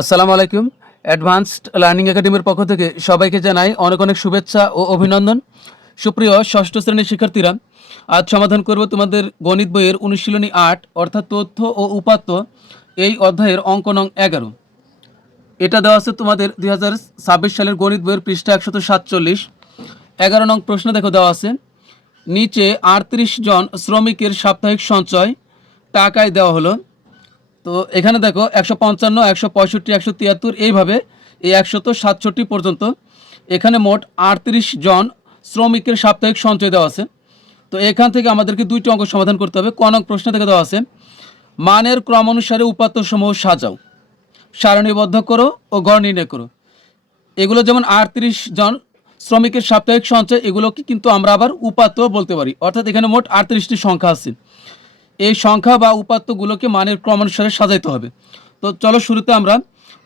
আসসালামু আলাইকুম। Advanced learning একাডেমির পক্ষ থেকে সবাইকে জানাই অনেক অনেক শুভেচ্ছা ও অভিনন্দন। সুপ্রিয় ষষ্ঠ শ্রেণীর শিক্ষার্থীরা, আজ সমাধান করব তোমাদের গণিত বইয়ের অনুশীলনী ৮ অর্থাৎ তথ্য ও উপাত্ত এই অধ্যায়ের অঙ্ক নং ১১। এটা দেওয়া আছে তোমাদের ২০২৬ সালের গণিত বইয়ের পৃষ্ঠা ১৪৭। ১১ নং প্রশ্ন দেখো দেওয়া আছে, নিচে ৩৮ জন শ্রমিকের সাপ্তাহিক সঞ্চয় টাকায় দেওয়া হলো। তো এখানে দেখো ১৫৫, ১৬৫, ১৭৩ এইভাবে এই ১৬৭ পর্যন্ত এখানে মোট ৩৮ জন শ্রমিকের সাপ্তাহিক সঞ্চয় দেওয়া আছে। তো এখান থেকে আমাদেরকে দুইটি অঙ্ক সমাধান করতে হবে। ক নং প্রশ্ন থেকে দেওয়া আছে, মানের ক্রম অনুসারে উপাত্তসমূহ সাজাও, সারণীবদ্ধ করো ও গড় নির্ণয় করো। এগুলো যেমন ৩৮ জন শ্রমিকের সাপ্তাহিক সঞ্চয়, এগুলোকে কিন্তু আমরা আবার উপাত্ত বলতে পারি। অর্থাৎ এখানে মোট ৩৮টি সংখ্যা আছে। এই সংখ্যা বা উপাত্তগুলোকে মানের ক্রম অনুসারে সাজাইতে হবে। তো চলো শুরুতে আমরা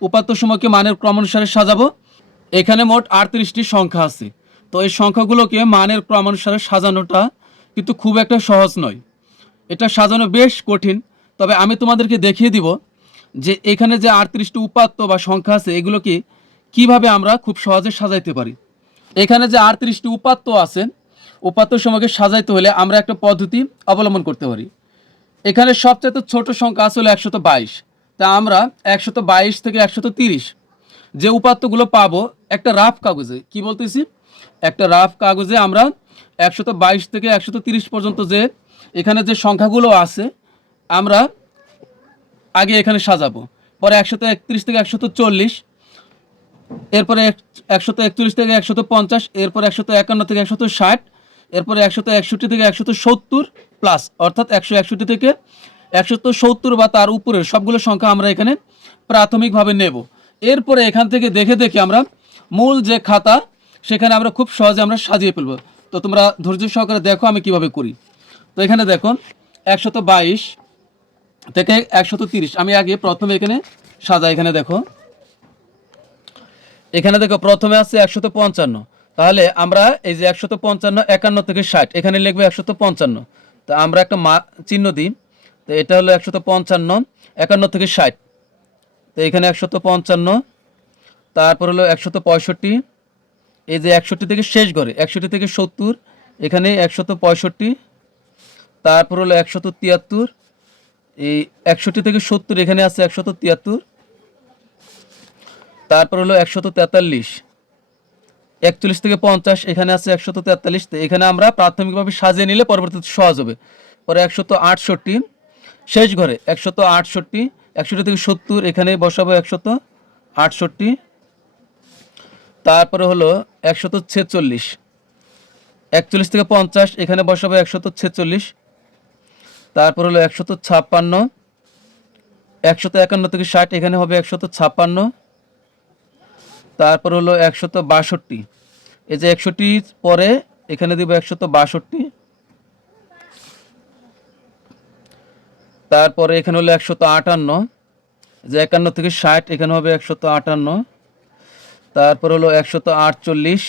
উপাত্তসমূহকে মানের ক্রম অনুসারে সাজাবো। এখানে মোট ৩৮টি সংখ্যা আছে। তো এই সংখ্যাগুলোকে মানের ক্রম অনুসারে সাজানোটা কিন্তু খুব একটা সহজ নয়, এটা সাজানো বেশ কঠিন। তবে আমি তোমাদেরকে দেখিয়ে দিব যে এখানে যে ৩৮টি উপাত্ত বা সংখ্যা আছে এগুলোকে কিভাবে আমরা খুব সহজে সাজাইতে পারি। এখানে যে ৩৮টি উপাত্ত আছে, উপাত্তসমূহকে সাজাইতে হলে আমরা একটা পদ্ধতি অবলম্বন করতে পারি। এখানে সবচেয়ে ছোট সংখ্যা আসলে ১২২। তা আমরা ১২২ থেকে ১৩০ যে উপাত্তগুলো পাবো একটা রাফ কাগজে, কি বলতেছি, একটা রাফ কাগজে আমরা ১২২ থেকে ১৩০ পর্যন্ত যে এখানে যে সংখ্যাগুলো আছে আমরা আগে এখানে সাজাবো। পরে ১৩১ থেকে ১৪০, এরপরে ১৪১ থেকে ১৫০, এরপরে ১৫১ থেকে ১৬০, এরপরে ১৬১ থেকে ১৭০ প্লাস, অর্থাৎ ১৬১ থেকে ১৭০ বা তার উপরের সবগুলো সংখ্যা আমরা এখানে প্রাথমিকভাবে নেব। এরপরে এখান থেকে দেখে দেখে আমরা মূল যে খাতা সেখানে আমরা খুব সহজে আমরা সাজিয়ে ফেলব। তো তোমরা ধৈর্য সহকারে দেখো আমি কিভাবে করি। তো এখানে দেখো ১২২ থেকে ১৩০ আমি আগে প্রথমে এখানে সাজাই। এখানে দেখো প্রথমে আছে ১৫৫। তাহলে আমরা এই যে ১৫৫, ৫১ থেকে ৬০ এখানে লিখবো ১৫৫। তো আমরা একটা চিহ্ন দিই। তো এটা হলো ১৫৫, ৫১ থেকে ৬০। তো এখানে ১৫৫, তারপর হলো ১৬৫, এই যে ৬১ থেকে শেষ ঘরে ৬১ থেকে ৭০, এখানে ১৬৫, তারপর হলো ১৭৩, এই ৬১ থেকে ৭০ এখানে আছে ১৭৩, তারপর হলো ১৪৩, ৪১ থেকে ৫০ এখানে আছে ১৪৩। তো এখানে আমরা প্রাথমিকভাবে সাজিয়ে নিলে পরবর্তীতে সহজ হবে। পরে ১৬৮, শেষ ঘরে ১৬৮, ৬১ থেকে ৭০ এখানে বসাবো ১৬৮, তারপরে হলো ১৪৬, ৪১ থেকে ৫০ এখানে বসাবো ১৪৬, তারপর হলো ১৫৬, ১৫১ থেকে ৬০ এখানে হবে ১৫৬, তারপর হলো ১৬২, এই যে ৬১ পরে এখানে দিব ১৬২, তারপরে এখানে হলো ১৫৮, যে ৫১ থেকে ৬০ এখানে হবে ১৫৮, তারপর হলো ১৪৮,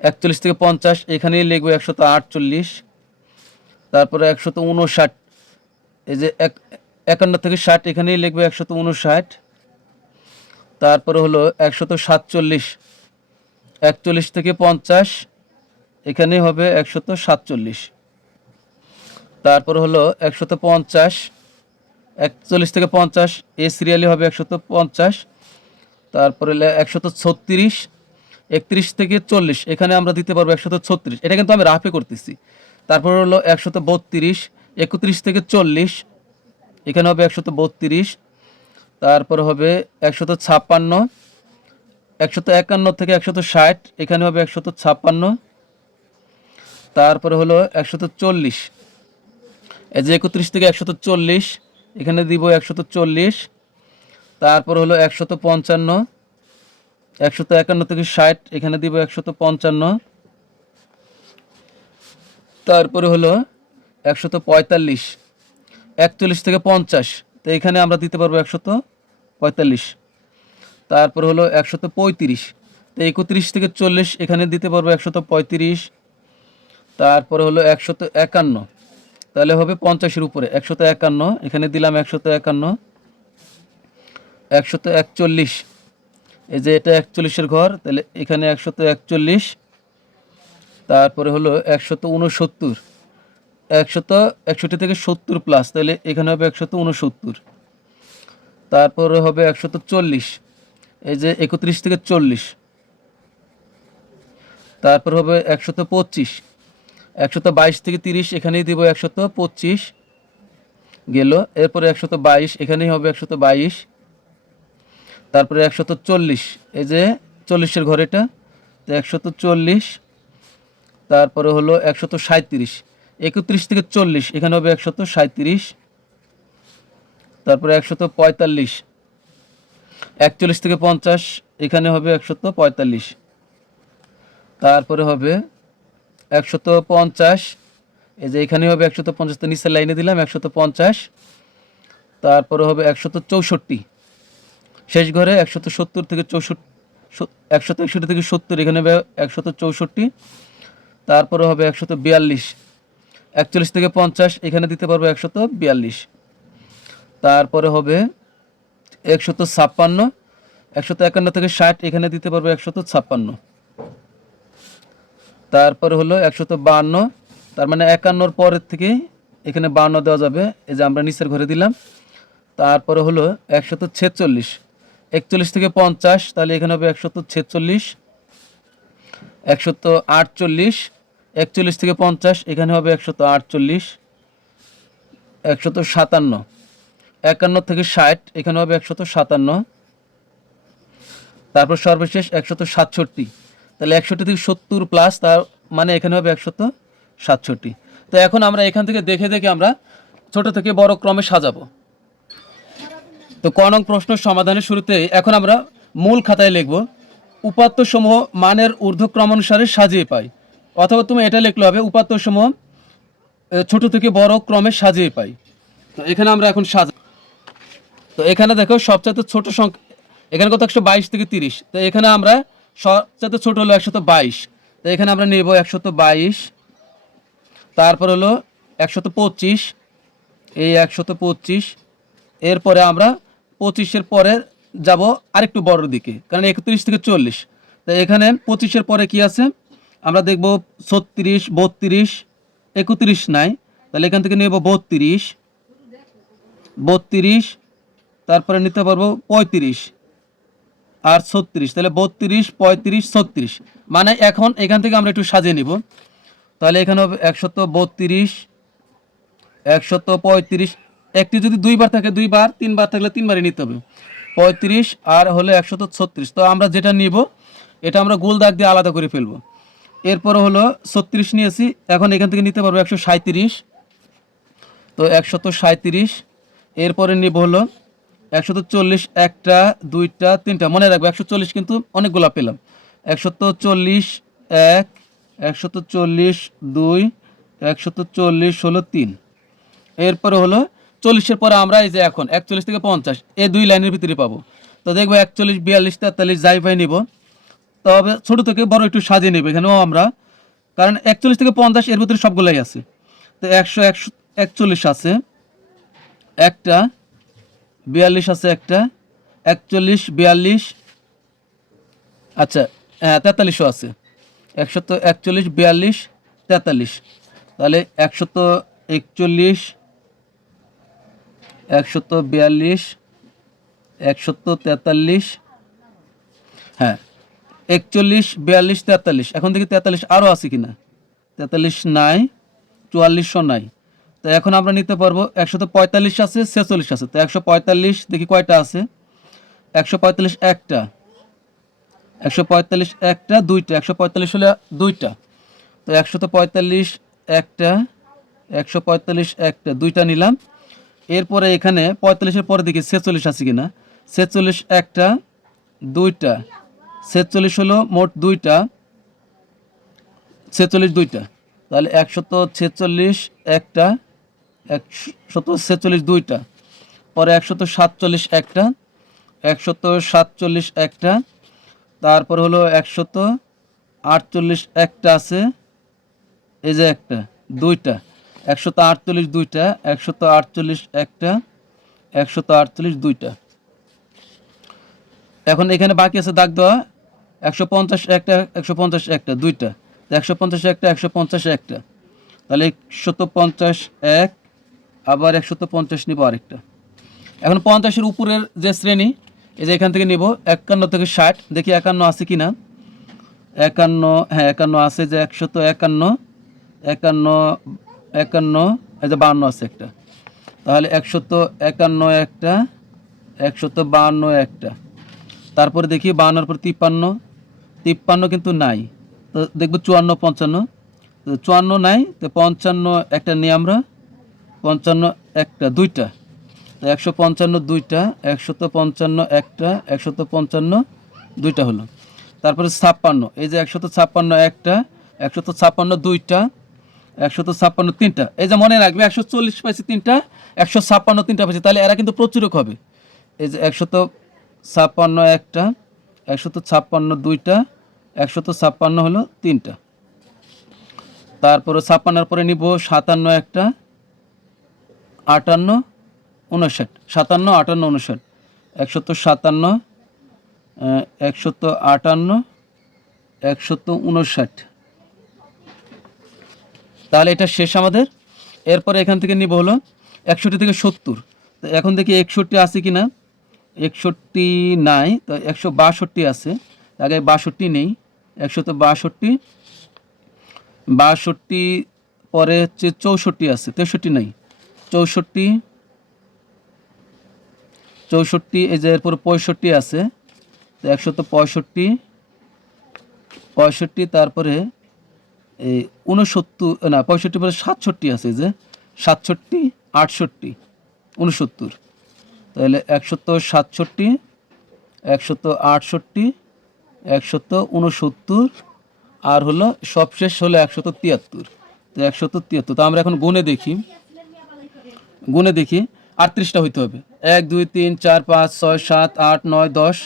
৪১ থেকে ৫০ এখানেই লিখবো ১৪৮, তারপরে ১৫৯, এই যে ৫১ থেকে ৬০ এখানেই লিখবো ১৫৯, তারপরে হলো ১৪৭, ৪১ থেকে ৫০ এখানে হবে ১৪৭, তারপর হলো ১৫০, ৪১ থেকে ৫০ এই সিরিয়ালে হবে ১৫০, তারপরে ১৩৬, ৩১ থেকে ৪০ এখানে আমরা দিতে পারবো ১৩৬, এটা কিন্তু আমি রাফে করতেছি। তারপর হলো ১৩২, ৩১ থেকে ৪০ এখানে হবে ১৩২, তারপর হবে ১৫৬, ১৫১ থেকে ১৬০ এখানে হবে ১৫৬, তারপরে হলো ১৪০, এই যে ৩১ থেকে ১৪০ এখানে দিব ১৪০, তারপর হলো ১৫৫, ১৫১ থেকে ৬০ এখানে দিব ১৫৫, তারপরে হলো ১৪৫, ৪১ থেকে ৫০ তো এখানে আমরা দিতে পারবো ১৪৫, তারপর হলো ১৩৫, তো ৩১ থেকে ৪০ এখানে দিতে পারবো ১৩৫, তারপরে হলো ১৫১, তাহলে হবে ৫০-এর উপরে ১৫১, এখানে দিলাম ১৫১, 141, এই যে এটা 41-এর ঘর, তাহলে এখানে 141, তারপরে হলো 169, 161 থেকে 70 প্লাস, তাহলে এখানে হবে 169, তারপরে হবে 140, এই যে 31 থেকে 40, তারপর হবে 125, 122 থেকে 30, এখানেই দিব 125 গেল, এরপরে 122, এখানেই হবে 122, তারপরে 140, এই যে 40-এর ঘর এটা, তো 140, তারপরে হলো 137, 31 থেকে 40, এখানে হবে 137, তারপরে 145, 41 থেকে 50, এখানে হবে 145, তারপরে হবে 150, এই যে এখানে হবে 150, তো নিচের লাইনে দিলাম 150, তারপরে হবে 164, শেষ ঘরে 170 থেকে 64, 161 থেকে 70, এখানে হবে 164, তারপরে হবে 142, 41 থেকে 50, এখানে দিতে পারবো 142, তারপরে হবে 156, 151 থেকে 60, এখানে দিতে পারবো 156, তারপরে হলো 152, তার মানে 51-র পরের থেকে এখানে 52 দেওয়া যাবে, এই যে আমরা নিচের ঘরে দিলাম, তারপরে হলো 146, 41 থেকে 50, তাহলে এখানে হবে 146, 148, 41 থেকে 50, এখানে হবে 148, 157, 51 থেকে 60, এখানে হবে 157, তারপর সর্বশেষ 167, তাহলে 61 থেকে 70 প্লাস, তার মানে এখানে হবে 167। তো এখন আমরা এখান থেকে দেখে দেখে আমরা ছোট থেকে বড় ক্রমে সাজাবো। তো ক নং প্রশ্ন সমাধানের শুরুতে এখন আমরা মূল খাতায় লিখব উপাত্তসমূহ মানের ঊর্ধ্বক্রম অনুসারে সাজিয়ে পাই, অথবা তুমি এটা লিখলে হবে উপাত্তসমূহ ছোট থেকে বড় ক্রমে সাজিয়ে পাই। তো এখানে আমরা এখন তো এখানে দেখো সবচেয়ে ছোট সংখ্যা, এখানে কত 122 থেকে 30, তো এখানে আমরা সবচেয়ে ছোট হলো 122, তো এখানে আমরা নেব 122, তারপর হলো 125, এই 125, এরপরে আমরা 25-এর পরে যাব আরেকটু বড় দিকে, কারণ 31 থেকে 40, তো এখানে 25-এর পরে কি আছে আমরা দেখব 36, 32, 31 নাই, তাহলে এখান থেকে নেব 32, 32, তারপরে নিতে পারবো 35 আর 36, তাহলে 32, 35, 36, মানে এখন এখান থেকে আমরা একটু সাজিয়ে নিব, তাহলে এখানে হবে 132, 135, একটি যদি দুইবার থাকে দুইবার, তিনবার থাকলে তিনবারই নিতে হবে, 35 আর হলো 136, তো আমরা যেটা নিব এটা আমরা গোল দাগ দিয়ে আলাদা করে ফেলবো। এরপরে হলো 36 নিয়েছি, এখন এখান থেকে নিতে পারবো 137, তো 137, এরপরে নিব হলো 140, একটা, দুইটা, তিনটা, মনে রাখবো 140 কিন্তু অনেকগুলো পেলাম, 140, 1, 140, 2, 140 হলো 3, এরপরে হলো 40-এর পরে আমরা এই যে এখন 41 থেকে 50 এই দুই লাইনের ভিতরে পাবো, তো দেখবো 41, 42, 43 যাই ভাই নিব, তবে ছোট থেকে বড় একটু সাজিয়ে নেব এখানেও আমরা, কারণ 41 থেকে 50 এর ভিতরে সবগুলাই আছে, তো 141 আছে একটা, 42 আছে একটা, 41, 42, আচ্ছা হ্যাঁ 43ও আছে, 141, 42, 43, তাহলে 141, 142, 143, হ্যাঁ 41, 42, 43, এখন দেখি 43 আরও আছে কিনা, 43 নাই, 44ও নাই, তো এখন আমরা নিতে পারবো 145 আছে, 46 আছে, তো 145 দেখি কয়টা আছে, 145 একটা, 145 একটা, দুইটা, 145 হলে দুইটা, তো 145 একটা, 145 একটা, দুইটা নিলাম, এরপরে এখানে 45-এর পরে দেখি 46 আছে কিনা, 46 একটা, দুইটা, 46 হলো মোট দুইটা, 46 দুইটা, তাহলে 146 একটা, 146 দুইটা, পরে 147 একটা, 147 একটা, তারপর হলো 148 একটা আছে, এই যে একটা, দুইটা, 148 দুইটা, 148 একটা, 148 দুইটা, এখন এখানে বাকি আছে দাগ দেওয়া 150 একটা 150 একটা দুইটা, 150 একটা 150 একটা, তাহলে 150 এক, আবার 150 নিব আরেকটা। এখন 50-এর উপরের যে শ্রেণী, এই যে এখান থেকে নিব 51 থেকে 60, দেখি 51 আছে কি না। 51, হ্যাঁ 51 আছে, যে 151, 51, 51, এই যে 52 আছে একটা, তাহলে 151 একটা, 152 একটা। তারপরে দেখি 52-এর পর 53, 53 কিন্তু নাই, তো দেখব 54, 55, তো 54 নাই, তো 55 একটা নিই আমরা, 55 একটা দুইটা, তো 155 দুইটা, 155 একটা, 155 দুইটা হলো। তারপরে 56, এই যে 156 একটা, 156 দুইটা, 156 তিনটা, এই যে মনে রাখবে 140 পাইছি তিনটা, 156 তিনটা পাইছি, তাহলে এরা কিন্তু প্রচুরক হবে। এই যে 156 একটা, 156 দুইটা, 156 হলো তিনটা। তারপরে 56-এর পরে নিব 57 একটা, 58, 59, 57, 58, 59, 157, 158, 159, তাহলে এটা শেষ আমাদের। এরপরে এখান থেকে নিব হলো 61 থেকে 70, তো এখন দেখি 61 আছে কি না, 61 নাই, তো 162 আছে, আগে 62 নেই, 162, 62 পরে হচ্ছে 64 আছে, 63 নাই, 64, 64, এই যে এরপর 65 আছে, তো 165, 65, তারপরে এই 69, না 65 পরে 67 আছে, এই যে 67, 68, 69, তাহলে 167, 168, 169, আর হলো সবশেষ হলো 173, তো 173, তো আমরা এখন গুণে দেখি 38টা হইতে হবে। 1 2 3 4 5 6 7 8 9 10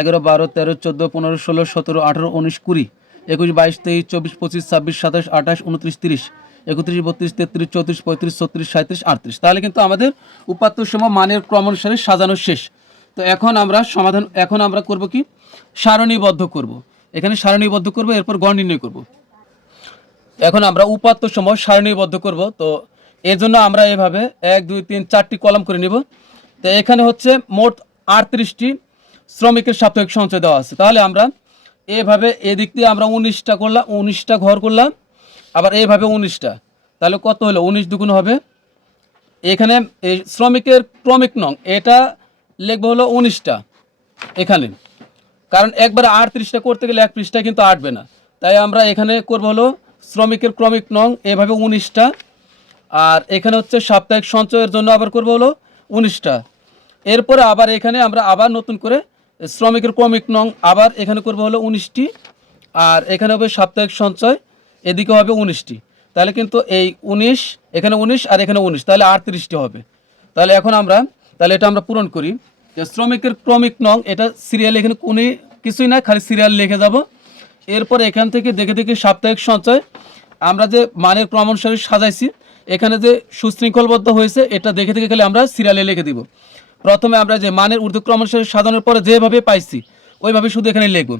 11 12 13 14 15 16 17 18 19 20 21 22 23 24 25 26 27 28 29 30 31 32 33 34 35 36 37 38, তাহলে কিন্তু আমাদের উপাত্ত সময় মানের ক্রম অনুসারে সাজানো শেষ। তো এখন আমরা করব কি, সারণীবদ্ধ করব, এখানে সারণীবদ্ধ করব, এরপর গড় নির্ণয় করব। এখন আমরা উপাত্ত সমূহ সারণীবদ্ধ করব, তো এর জন্য আমরা এভাবে 1 2 3 4টি কলাম করে নিব। তো এখানে হচ্ছে মোট 38টি শ্রমিকের সাপ্তাহিক সঞ্চয় দেওয়া আছে, তাহলে আমরা এভাবে এদিক দিয়ে আমরা 19টা করলাম, 19টা ঘর করলাম, আবার এইভাবে 19টা, তাহলে কত হলো, 19 দুগুণ হবে। এখানে এই শ্রমিকের ক্রমিক নং এটা লিখবো হলো 19টা এখানে, কারণ একবারে 38টা করতে গেলে এক পৃষ্ঠায় কিন্তু আটবে না, তাই আমরা এখানে করব হলো শ্রমিকের ক্রমিক নং এভাবে 19টা, আর এখানে হচ্ছে সাপ্তাহিক সঞ্চয়ের জন্য আবার করব হলো 19টা। এরপরে আবার এখানে আমরা আবার নতুন করে শ্রমিকের ক্রমিক নং আবার এখানে করব হলো 19টি, আর এখানে হবে সাপ্তাহিক সঞ্চয়, এদিকে হবে 19টি, তাহলে কিন্তু এই 19 এখানে 19 আর এখানে 19, তাহলে 38টি হবে। তাহলে এখন তাহলে এটা আমরা পূরণ করি, যে শ্রমিকের ক্রমিক নং এটা সিরিয়াল, এখানে কোনো কিছুই না, খালি সিরিয়াল লিখে যাব। এরপর এখান থেকে দেখে দেখে সাপ্তাহিক সঞ্চয় আমরা যে মানের ক্রম অনুসারে সাজাইছি, এখানে যে সুশৃঙ্খলবদ্ধ হয়েছে এটা দেখে দেখে খালি আমরা সিরিয়ালে লিখে দিব। প্রথমে আমরা যে মানের ঊর্ধ্বক্রম অনুসারে সাজানোর পরে যেভাবে পাইছি ওইভাবে শুধু এখানে লিখব।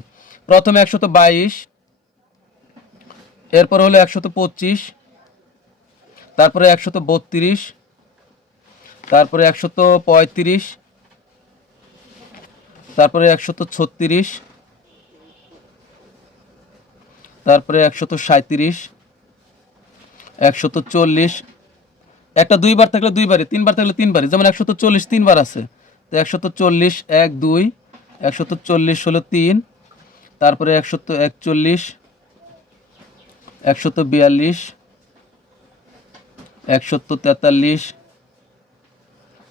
প্রথমে 122, এরপর হলো 125, তারপরে 132, তারপরে 135, তারপরে 136, তারপরে 137, 140, একটা দুইবার থাকলে দুইবারে, তিনবার থাকলে তিনবারে, যেমন 140 তিনবার আছে, তো 140 1 2, 140 হলো 3, তারপরে 141, 142, 143,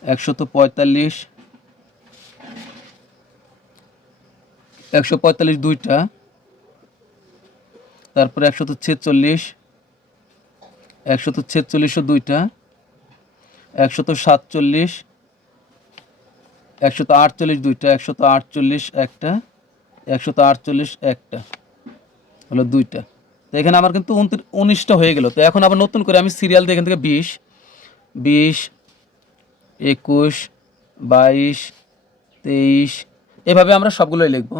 145, 145 দুইটা, তারপরে 146, 146 দুইটা, 147, 148 দুইটা, 148 একটা, 148 একটা হলো দুইটা। তো এখানে আমার কিন্তু 19টা হয়ে গেল। তো এখন আবার নতুন করে আমি সিরিয়াল দিয়ে এখান থেকে 20, 20, 21, 22, 23, এভাবে আমরা সবগুলোই লিখব।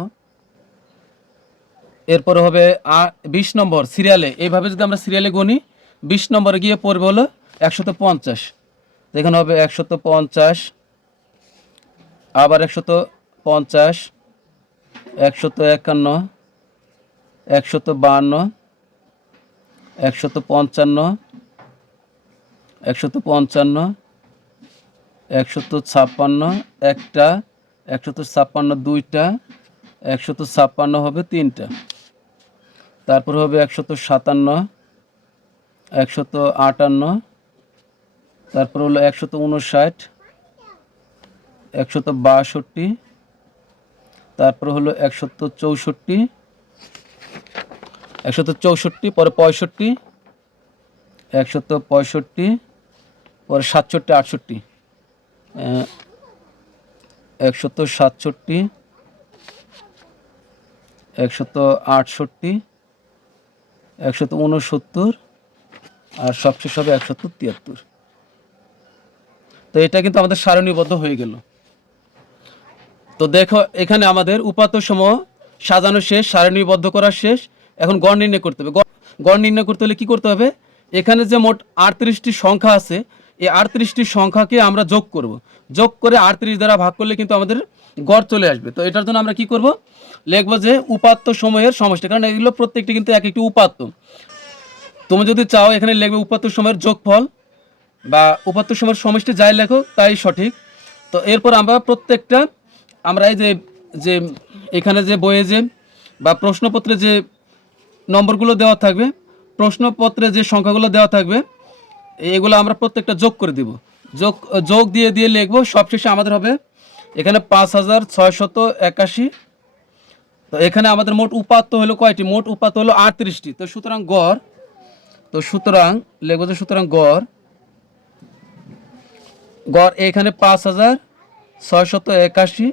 এরপরে হবে 20 নম্বর সিরিয়ালে, এইভাবে যদি আমরা সিরিয়ালে গণি 20 নম্বরে গিয়ে পড়বে হলো 150। এখানে হবে 150, আবার 150, 151, 152, 155, 155, 156 একটা, 156 দুইটা, 156 হবে তিনটা, তারপর হবে 157, 158, তারপর হলো 159, 162, তারপর হলো 164, 164, পরে 65, 165, পরে 67, 68, 167, 168, 169 আর সবশেষ হবে 173। তো এটা কিন্তু আমাদের সারণীবদ্ধ হয়ে গেল। তো দেখো এখানে আমাদের উপাত্তসমূহ সাজানো শেষ, সারণীবদ্ধ করা শেষ। এখন গড় নির্ণয় করতে হবে। গড় নির্ণয় করতে হলে কী করতে হবে? এখানে যে মোট 38টি সংখ্যা আছে, এই 38টি সংখ্যাকে আমরা যোগ করব। যোগ করে 38 দ্বারা ভাগ করলে কিন্তু আমাদের গড় চলে আসবে। তো এটার জন্য আমরা কি করব? লিখব যে উপাত্তসমূহের সমষ্টি, কারণ এগুলো প্রত্যেকটি কিন্তু এক একটি উপাত্ত। তুমি যদি চাও এখানে লিখবে উপাত্তসমূহের যোগফল বা উপাত্তসমূহের সমষ্টি, যাই লেখো তাই সঠিক। তো এরপর আমরা প্রত্যেকটা আমরা এই যে এখানে যে বইয়ে যে বা প্রশ্নপত্রে যে নম্বরগুলো দেওয়া থাকবে, প্রশ্নপত্রে যে সংখ্যাগুলো দেওয়া থাকবে, এগুলো আমরা প্রত্যেকটা যোগ করে দিব। যোগ দিয়ে দিয়ে লিখবো। সবশেষে আমাদের হবে এখানে 5681। তো এখানে আমাদের মোট উপাত্ত হলো কয়টি? মোট উপাত্ত হলো 38টি। তো সুতরাং গড়, তো সুতরাং লিখবো যে সুতরাং গড় এখানে 5681,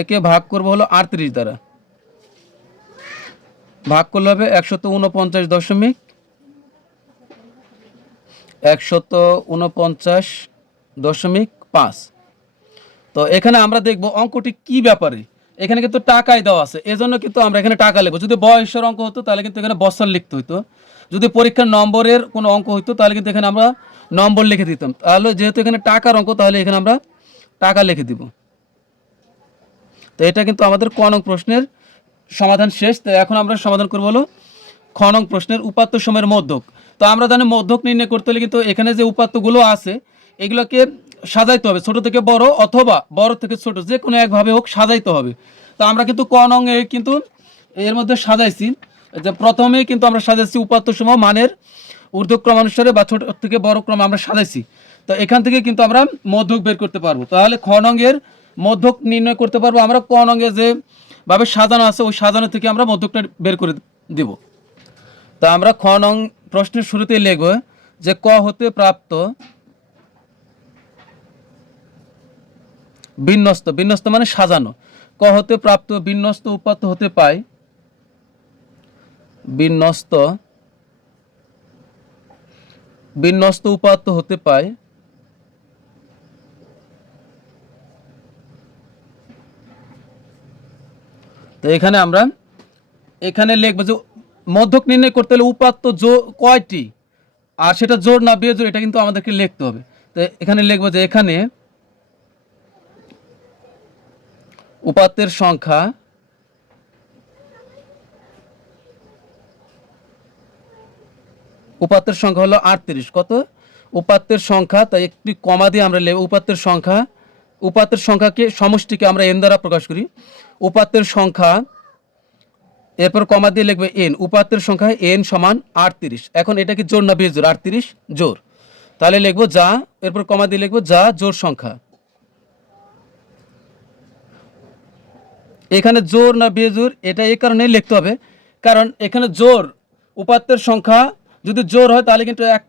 একে ভাগ করবো হলো 38 দ্বারা, ভাগ করলে হবে 149.5। তো এখানে আমরা দেখব অঙ্কটি কি ব্যাপারে। এখানে কিন্তু টাকায় দেওয়া আছে, এজন্য কিন্তু আমরা এখানে টাকা লিখবো। যদি বয়সের অঙ্ক হতো তাহলে কিন্তু এখানে বছর লিখতে হইতো। যদি পরীক্ষার নম্বরের কোনো অঙ্ক হইতো তাহলে কিন্তু এখানে আমরা নম্বর লিখে দিতাম। তাহলে যেহেতু এখানে টাকার অঙ্ক, তাহলে এখানে আমরা টাকা লিখে দিব। তো এটা কিন্তু আমাদের ক নং প্রশ্নের সমাধান শেষ। তো এখন আমরা সমাধান করবো হলো খ নং প্রশ্নের উপাত্ত সময়ের মধ্যক। তো আমরা জানি মধ্যক নির্ণয় করতে হলে কিন্তু এখানে যে উপাত্তগুলো আছে এগুলোকে সাজাইতে হবে, ছোট থেকে বড় অথবা বড় থেকে ছোট, যে কোনো একভাবে হোক সাজাইতে হবে। তো আমরা কিন্তু ক নং এ কিন্তু এর মধ্যে সাজাইছি, যে প্রথমেই কিন্তু আমরা সাজাইছি উপাত্ত সমূহ মানের ঊর্ধ্বক্রমানুসারে বা ছোট থেকে বড় ক্রমে আমরা সাজাইছি। তো এখান থেকে কিন্তু আমরা মধ্যক বের করতে পারবো। তাহলে খ নং এর মধ্যক নির্ণয় করতে পারবো আমরা ক নং এ যে ভাবে সাজানো আছে ওই সাজানো থেকে আমরা মধ্যকটা বের করে দিব। তা আমরা খ নং প্রশ্নের শুরুতেই লিখব যে ক হতে প্রাপ্ত বিন্যস্ত, বিন্যস্ত মানে সাজানো, ক হতে প্রাপ্ত বিন্যস্ত উপাত্ত হতে পায়, বিন্যস্ত উপাত্ত হতে পায় তো এখানে আমরা এখানে লিখবো যে মধ্যক নির্ণয় করতে হলে উপাত্ত কয়টি আর সেটা জোড় না বিয়োগ এটা কিন্তু আমাদেরকে লিখতে হবে। তো এখানে লিখবো যে এখানে উপাত্তের সংখ্যা হলো 38। কত? উপাত্তের সংখ্যা, তাই একটি কমা দিয়ে আমরা লিখব উপাত্তের সংখ্যাকে সমষ্টিকে আমরা n দ্বারা প্রকাশ করি। উপাত্তের সংখ্যা, এরপর কমা দিয়ে লিখবে n, উপাত্তের সংখ্যা n সমান 38। এখন এটা কি জোড় না বিয়োগ? 38 জোড়, তাহলে লিখবো যা, এরপর কমা দিয়ে লিখবো যা জোড় সংখ্যা। এখানে জোড় না বিয়োগ এটা এই কারণে লিখতে হবে, কারণ এখানে জোড় উপাত্তের সংখ্যা যদি জোড় হয় তাহলে কিন্তু এক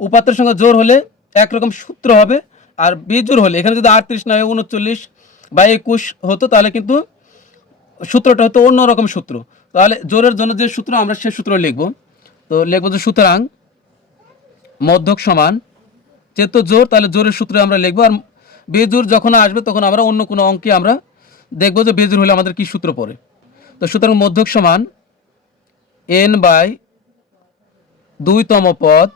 উপাত্তের সংখ্যা জোড় হলে একরকম সূত্র হবে, আর বিজোড় হলে এখানে যদি 38 না 39 বা 21 হতো তাহলে কিন্তু সূত্রটা হতো অন্যরকম সূত্র। তাহলে জোড়ের জন্য যে সূত্র আমরা সেই সূত্র লিখব। তো লিখবো যে সুতরাং মধ্যক সমান, যেহেতু জোড় তাহলে জোড়ের সূত্রে আমরা লিখবো, আর বেজোড় যখন আসবে তখন আমরা অন্য কোনো অঙ্কে আমরা দেখবো যে বেজোড় হলে আমাদের কি সূত্র পড়ে। তো সুতরাং মধ্যক সমান n বাই 2তম পদ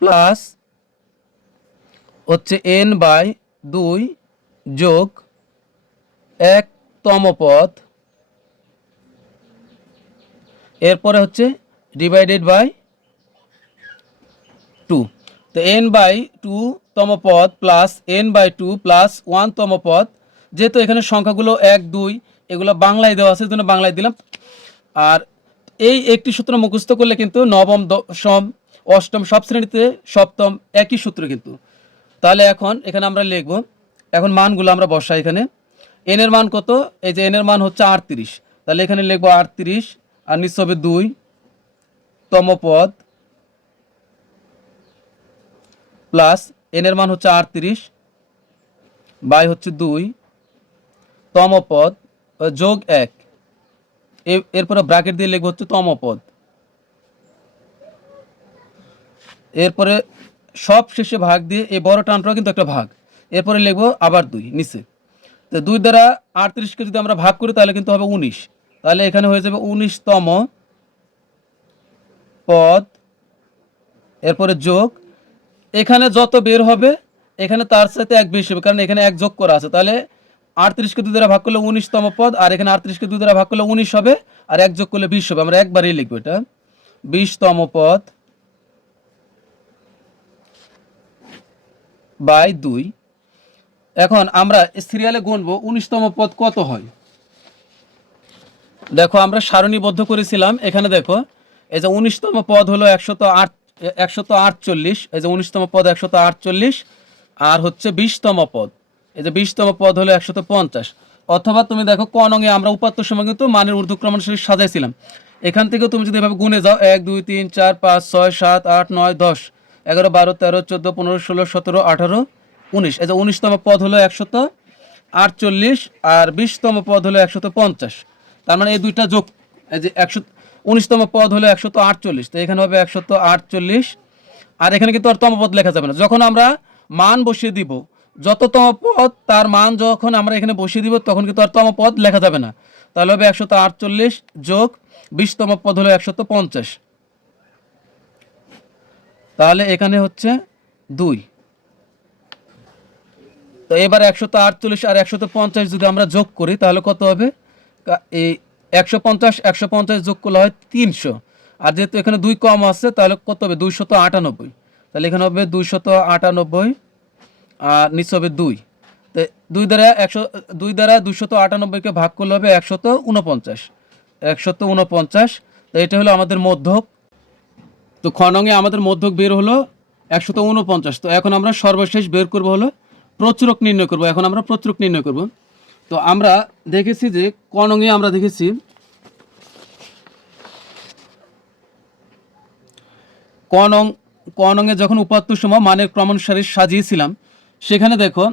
প্লাস হচ্ছে n বাই 2 যোগ 1তম পদ, এরপরে হচ্ছে ডিভাইডেড বাই 2। তো n বাই 2তম পদ প্লাস n বাই 2 প্লাস 1তম পদ, যেহেতু এখানে সংখ্যাগুলো 1 2 এগুলো বাংলায় দেওয়া আছে, জন্য বাংলায় দিলাম। আর এই একটি সূত্র মুখস্থ করলে কিন্তু নবম দশম অষ্টম সব শ্রেণীতে সপ্তম একই সূত্র কিন্তু। তাহলে এখন এখানে আমরা লিখব, এখন মানগুলো আমরা বসাই এখানে। n এর মান কত? এই যে n এর মান হচ্ছে 38, তাহলে এখানে লিখব 38 আর নিচে হবে 2তম পদ প্লাস n এর মান হচ্ছে 38 বাই হচ্ছে 2তম পদ যোগ 1, এরপরে ব্র্যাকেট দিয়ে লিখব হচ্ছে তম পদ, এরপরে সব শেষে ভাগ দিয়ে এই বড় টানটাও কিন্তু একটা ভাগ, এরপরে লিখব আবার 2 নিচে। তো 2 দ্বারা 38কে যদি আমরা ভাগ করি তাহলে কিন্তু হবে 19, তাহলে এখানে হয়ে যাবে 19তম পদ, এরপরে যোগ এখানে যত বের হবে এখানে তার সাথে 1 বেশি হবে, কারণ এখানে 1 যোগ করা আছে। তাহলে 38কে 2 দ্বারা ভাগ করলে 19তম পদ, আর এখানে 38কে 2 দ্বারা ভাগ করলে 19 হবে, আর 1 যোগ করলে 20 হবে। আমরা একবারেই লিখবো এটা 20তম পদ বাই 2। এখন আমরা সিরিয়ালে গুনবো 19তম পদ কত হয়। দেখো আমরা সারণীবদ্ধ করেছিলাম, এখানে দেখো এই যে 19তম পদ হলো 148, এই যে 19তম পদ 148, আর হচ্ছে 20তম পদ, এই যে 20তম পদ হলো 150। অথবা তুমি দেখো ক নঙে আমরা উপাত্ত সময় কিন্তু মানের ঊর্ধ্বক্রম অনুসারে সাজাইছিলাম, এখান থেকে তুমি যদি এভাবে গুনে যাও 1 2 3 4 5 6 7 8 9 10 11 12 13 14 15 16 17 18 19, এই যে 19তম পদ হলো 148 আর 20তম পদ হলো 150। তার মানে এই দুইটা যোগ, এই যে 19তম পদ হলো 148, তো এখানে হবে 148, আর এখানে কিন্তু আর তম পদ লেখা যাবে না। যখন আমরা মান বসিয়ে দিব, যততম পদ তার মান যখন আমরা এখানে বসিয়ে দিব তখন কিন্তু আর তম পদ লেখা যাবে না, তাহলে হবে 148 যোগ 20তম পদ হলো 150, তাহলে এখানে হচ্ছে 2। তো এবার 148 আর 150 যদি আমরা যোগ করি তাহলে কত হবে? এই 150 150 যোগ করলে হয় 300, আর যেহেতু এখানে 2 কম আছে তাহলে কত হবে? 298, তাহলে এখানে হবে 298 আর নিচে হবে 2। তো 2 দ্বারা 298কে ভাগ করলে হবে 149, 149। তো এটা হলো আমাদের মধ্যক। তো খ নঙে আমাদের মধ্যক বের হলো 149। তো এখন আমরা সর্বশেষ বের করব হলো প্রচুরক নির্ণয় করব। এখন আমরা প্রচুরক নির্ণয় করব। তো আমরা দেখেছি যে ক নঙে আমরা দেখেছি ক নঙে যখন উপাত্ত সময় মানের ক্রমানুসারে সাজিয়েছিলাম, সেখানে দেখো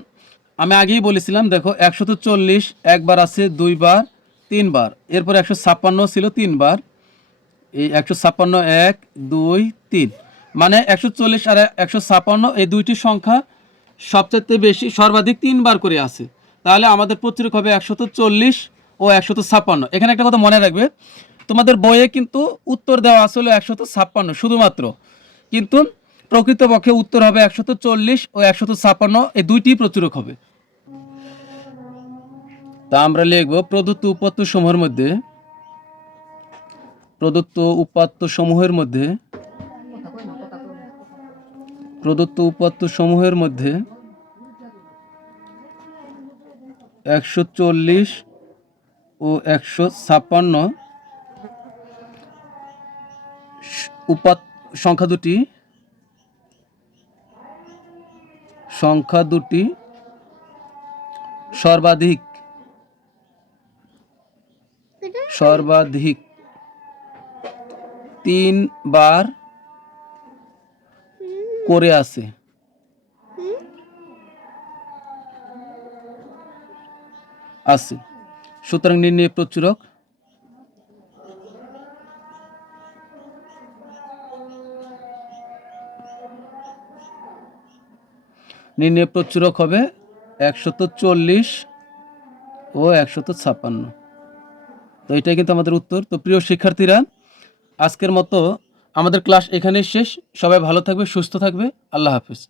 আমি আগেই বলেছিলাম, দেখো 140 একবার আছে, 2 বার, 3 বার, এরপর 156 ছিল 3 বার, এই 156 1 2 3, মানে 140 আর 156 এই দুইটি সংখ্যা সবচেয়ে বেশি সর্বাধিক 3 বার করে আছে। তাহলে আমাদের প্রচুরক হবে 140 ও 156। এখানে একটা কথা মনে রাখবে, তোমাদের বইয়ে কিন্তু উত্তর দেওয়া আসলে 156 শুধুমাত্র, কিন্তু প্রকৃতপক্ষে উত্তর হবে 140 ও 156, এই দুইটি প্রচুরক হবে। তা আমরা লিখব প্রদত্ত উপাত্ত সমূহের মধ্যে 140 ও 156 সংখ্যা দুটি সর্বাধিক 3 বার করে আছে। সুতরাং নির্ণয় প্রচুরক। নির্ণয় প্রচুরক হবে 140 ও 156। তো এটাই কিন্তু আমাদের উত্তর। তো প্রিয় শিক্ষার্থীরা, আজকের মতো আমাদের ক্লাস এখানেই শেষ। সবাই ভালো থাকবে, সুস্থ থাকবে। আল্লাহ হাফিজ।